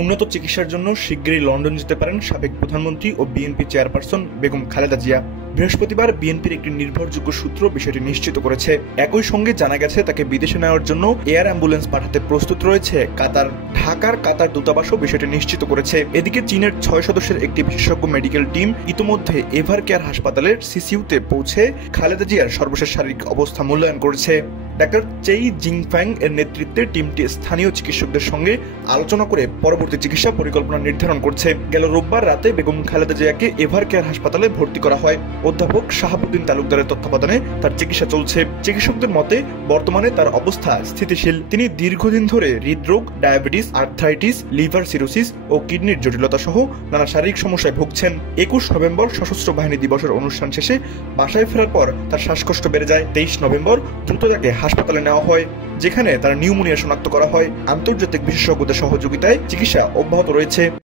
উন্নত চিকিৎসার জন্য শিগগিরই লন্ডন যেতে পারেন সাবেক প্রধানমন্ত্রী ও বিএনপি চেয়ারপারসন বেগম খালেদা জিয়া। বৃহস্পতিবার বিএনপির একটি নির্ভরযোগ্য সূত্র বিষয়টি নিশ্চিত করেছে। একই সঙ্গে জানা গেছে তাকে বিদেশে নেওয়ার জন্য এয়ার অ্যাম্বুলেন্স পাঠাতে প্রস্তুত রয়েছে কাতার। ঢাকার কাতার দূতাবাসও বিষয়টি নিশ্চিত করেছে। এদিকে চীনের 6 সদস্যের একটি বিশেষজ্ঞ মেডিকেল টিম ইতিমধ্যে এভার কেয়ার হাসপাতালের সিসিইউতে পৌঁছে খালেদা জিয়ার সর্বশেষ শারীরিক অবস্থা মূল্যায়ন করেছে। ডাক্তার চেই জিংফ্যাং এর নেতৃত্বে টিমটি স্থানীয় চিকিৎসকদের সঙ্গে আলোচনা করে পরবর্তী চিকিৎসা পরিকল্পনা নির্ধারণ করছে। গেল রোববার রাতে বেগম খালেদা জিয়াকে এভার কেয়ার হাসপাতালে ভর্তি করা হয়। অধ্যাপক শাহাবুদ্দিন তালুকদারের তত্ত্বাবধানে তার চিকিৎসা চলছে। চিকিৎসকদের মতে বর্তমানে তার অবস্থা স্থিতিশীল। তিনি দীর্ঘদিন ধরে হৃদরোগ, ডায়াবেটিস, আর্থ্রাইটিস, লিভার সিরোসিস ও কিডনির জটিলতা সহ নানা শারীরিক সমস্যায় ভুগছেন। 21 নভেম্বর সশস্ত্র বাহিনী দিবসের অনুষ্ঠান শেষে বাসায় ফেরার পর তার শ্বাসকষ্ট বেড়ে যায়। 23 নভেম্বর দ্রুত তাকে হাসপাতালে নেওয়া হয়, যেখানে তার নিউমোনিয়া শনাক্ত করা হয়। আন্তর্জাতিক বিশেষজ্ঞদের সহযোগিতায় চিকিৎসা অব্যাহত রয়েছে।